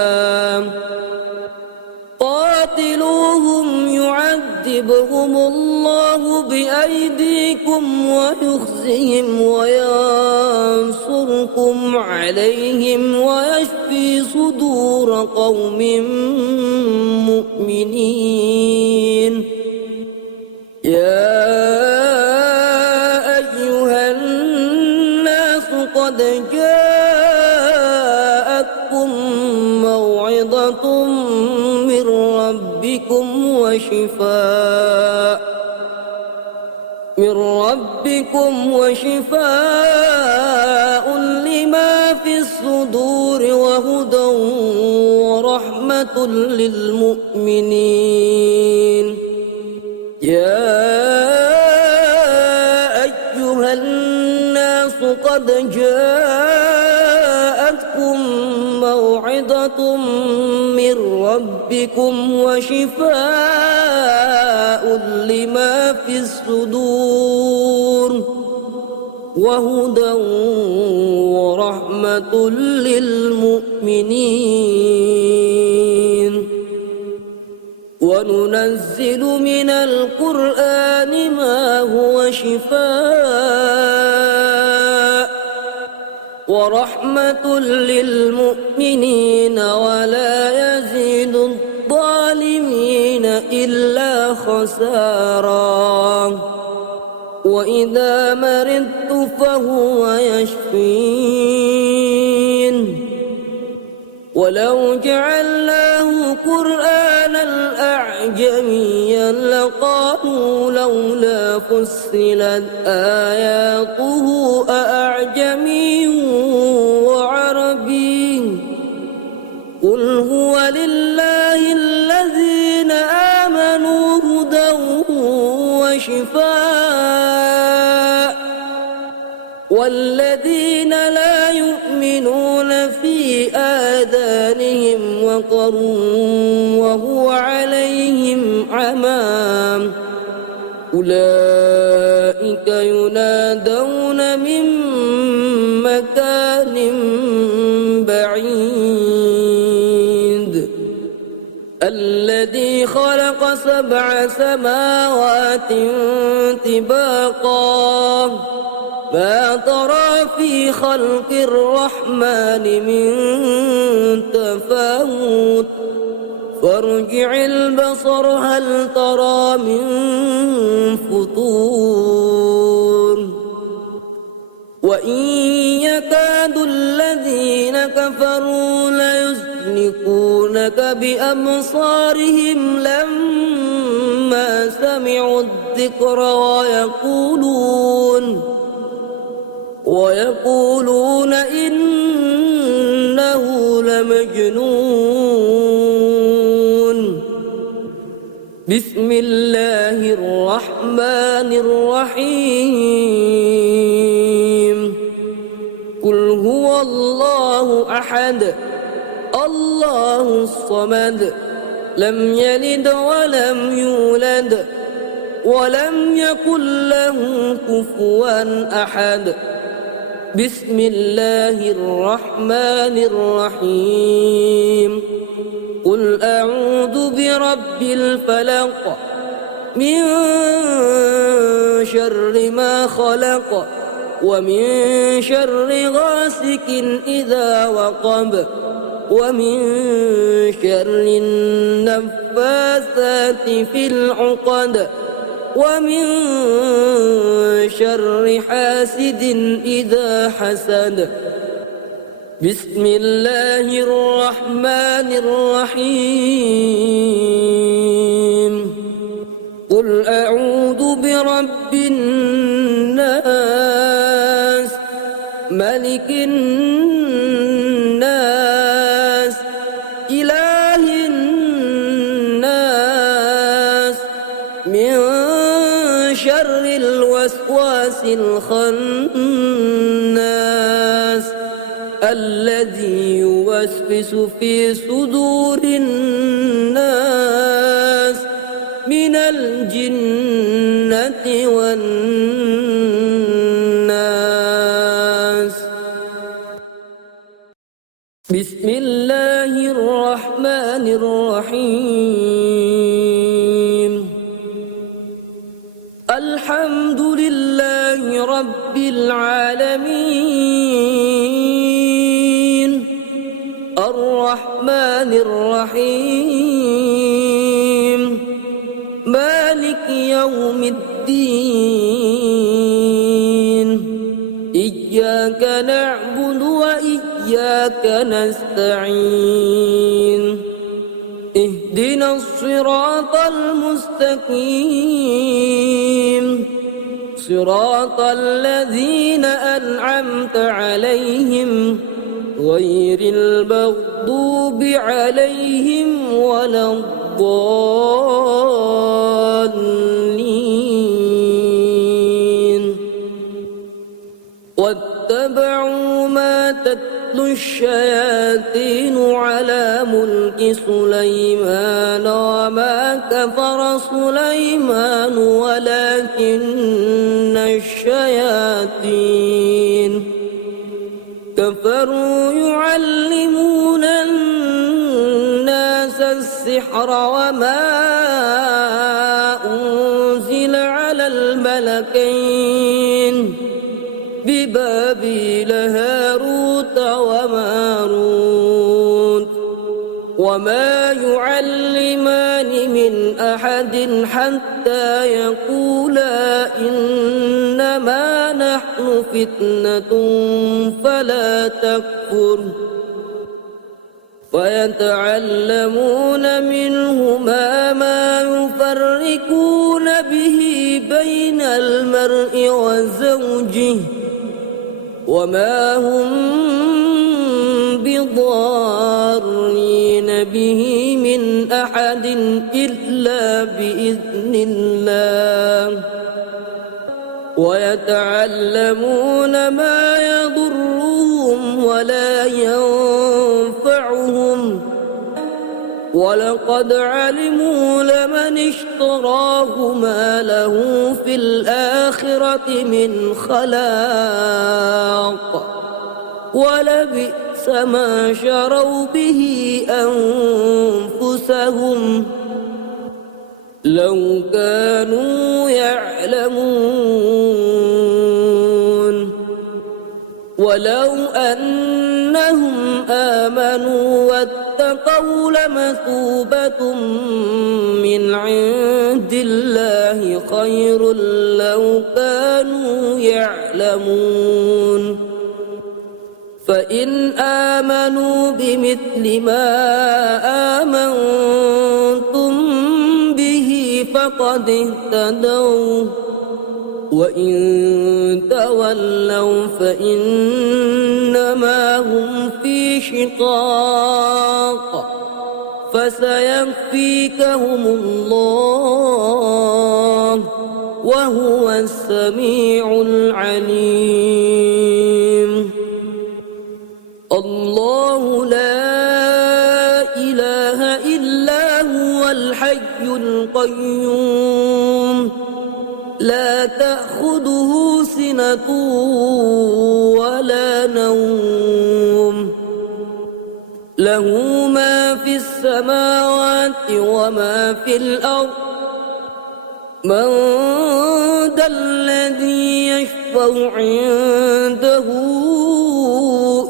قاتلوهم يعذبهم الله بأيديكم ويخزهم وينصركم عليهم ويشفي صدور قوم مؤمنين وشفاء لما في الصدور وهدى ورحمة للمؤمنين يا أيها الناس قد جاءتكم موعظة من ربكم وشفاء لما في الصدور وهدى ورحمة للمؤمنين وننزل من القرآن ما هو شفاء ورحمة للمؤمنين ولا يزيد الظالمين إلا خسارا وإذا مرضت فهو يشفين ولو جعلناه قرآنا أعجميا لقالوا لولا فصلت آياته أأعجمي وعربي قل هو لله الذين آمنوا هدى وشفاء والذين لا يؤمنون في آذانهم وقر وهو عليهم عمى أولئك ينادون من مكان بعيد الذي خلق 7 سماوات طباقا ما ترى في خلق الرحمن من تفاوت فارجع البصر هل ترى من فطور وإن يكاد الذين كفروا ليزلقونك بأبصارهم لما سمعوا الذكر ويقولون إنه لمجنون بسم الله الرحمن الرحيم قل هو الله أحد الله الصمد لم يلد ولم يولد ولم يكن له كفوا أحد بسم الله الرحمن الرحيم قل أعوذ برب الفلق من شر ما خلق ومن شر غاسق إذا وقب ومن شر النفاثات في العقد ومن شر حاسد إذا حسد بسم الله الرحمن الرحيم قل أعوذ برب الناس ملك الناس إله الناس من شر الوسواس الخناس الذي يوسوس في صدور الناس من الجنة والناس بسم الله الرحمن الرحيم الحمد لله رب العالمين الرحمن الرحيم مالك يوم الدين إياك نعبد وإياك نستعين اهدنا الصراط المستقيم صراط الذين أنعمت عليهم غير المغضوب عليهم ولا الضالين واتبعوا ما تتلو الشياطين على ملك سليمان وما كفر سليمان ولكن الشياطين كفروا يعلمون الناس السحر وما أنزل على الملكين ببابل هاروت وماروت وما يعلمان من أحد حتى يقولا إنما نحن فتنة فلا تكفر فيتعلمون منهما ما يفرقون به بين المرء وزوجه وما هم بضارين به من أحد إلا بإذن الله ويتعلمون ما يضرهم ولا ينفعهم ولقد علموا لمن اشتراه ما له في الآخرة من خلاق ولبئس ما شروا به أنفسهم لو كانوا يعلمون ولو أنهم آمنوا واتقوا لمثوبة من عند الله خير لو كانوا يعلمون فإن آمنوا بمثل ما آمنتم به فقد اهتدوا وإن تولوا فإنما هم في شقاق فسيكفيكهم الله وهو السميع العليم الله لا إله إلا هو الحي القيوم لا تأخذه سنة ولا نوم له ما في السماوات وما في الأرض من ذا الذي يشفع عنده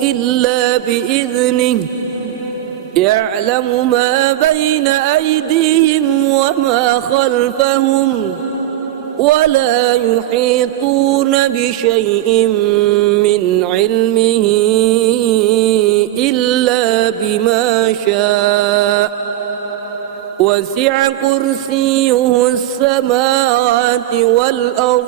إلا بإذنه يعلم ما بين أيديهم وما خلفهم ولا يحيطون بشيء من علمه إلا بما شاء وسع كرسيه السماوات والأرض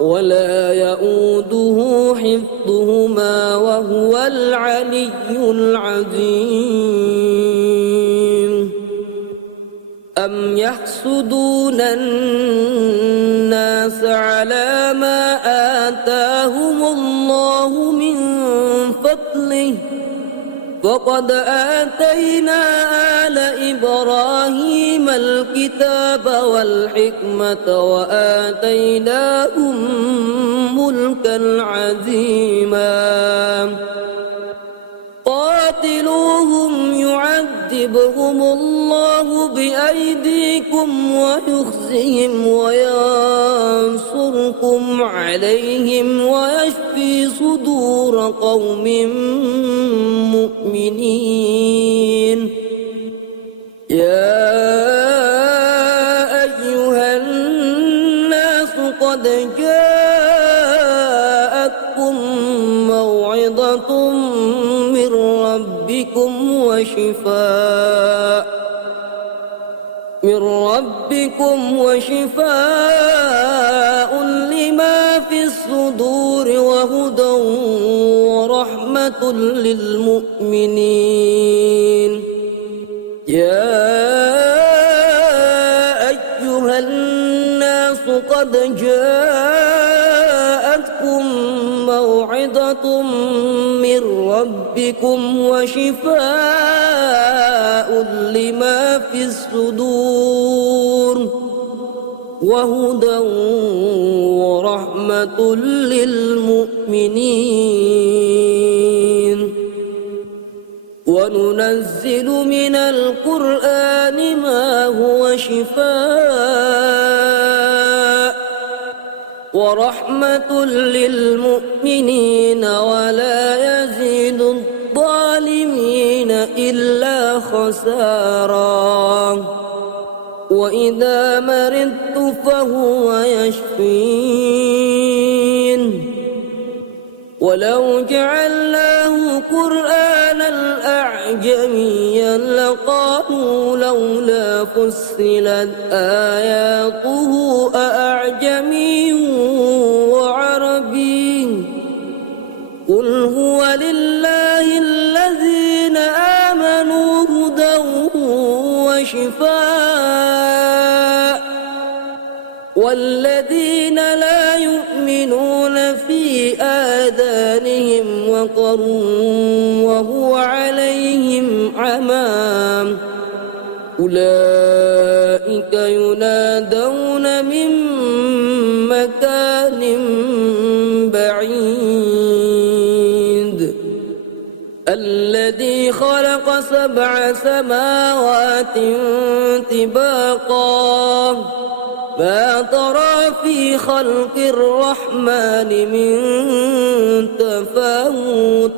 ولا يؤوده حفظهما وهو العلي العظيم أم يحسدون الناس على ما آتاهم الله من فضله فقد آتينا آل إبراهيم الكتاب والحكمة وآتيناهم ملكا عظيما قاتلوهم يعذبهم الله بأيديكم ويخزهم وينصركم عليهم ويشفي صدور قوم مؤمنين يا أيها الناس قد جاءتكم موعظة من ربكم ربكم وشفاء لما في الصدور وهدى ورحمة للمؤمنين يا أيها الناس قد جاءتكم موعظة من ربكم وشفاء لما في الصدور وهدى ورحمة للمؤمنين وننزل من القرآن ما هو شفاء ورحمة للمؤمنين ولا يزيد الظالمين إلا خسارا وإذا مرضت فهو يشفين ولو جعلناه قرآنا أعجميا لقالوا لولا فصلت آياته أأعجمي وعربي قل هو لله الذين آمنوا هدى وشفاء والذين لا يؤمنون في آذانهم وقر وهو عليهم عمى أولئك ينادون من مكان بعيد الذي خلق 7 سماوات طباقا ما ترى في خلق الرحمن من تفاوت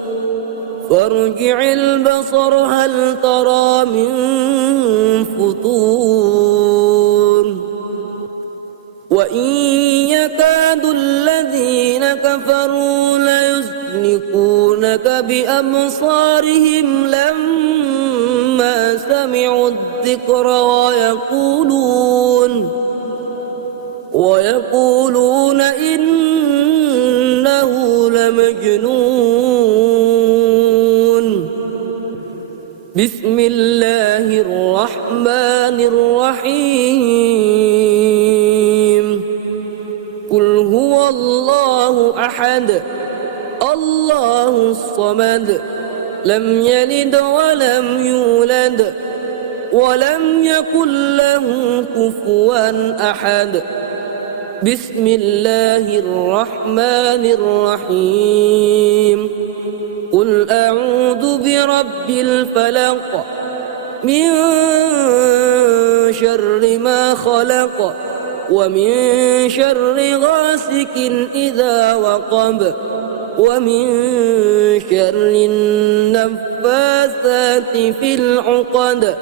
فارجع البصر هل ترى من فطور وإن يكاد الذين كفروا ليزلقونك بأبصارهم لما سمعوا الذكر ويقولون إنه لمجنون بسم الله الرحمن الرحيم قل هو الله أحد الله الصمد لم يلد ولم يولد ولم يكن له كفوا أحد بسم الله الرحمن الرحيم قل أعوذ برب الفلق من شر ما خلق ومن شر غاسق إذا وقب ومن شر النفاثات في العقد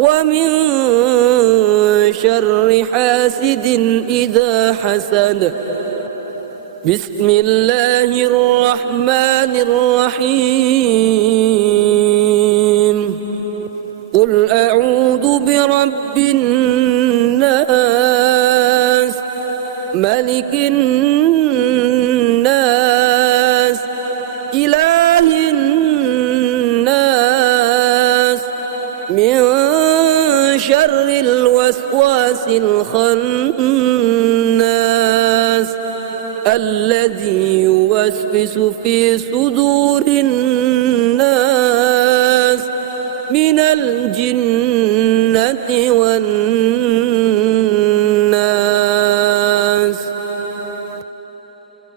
ومن شر حاسد إذا حسد بسم الله الرحمن الرحيم قل أعوذ برب الناس ملك الناس إله الناس من شر الوسواس الخناس الذي يوسوس في صدور الناس من الجنة والناس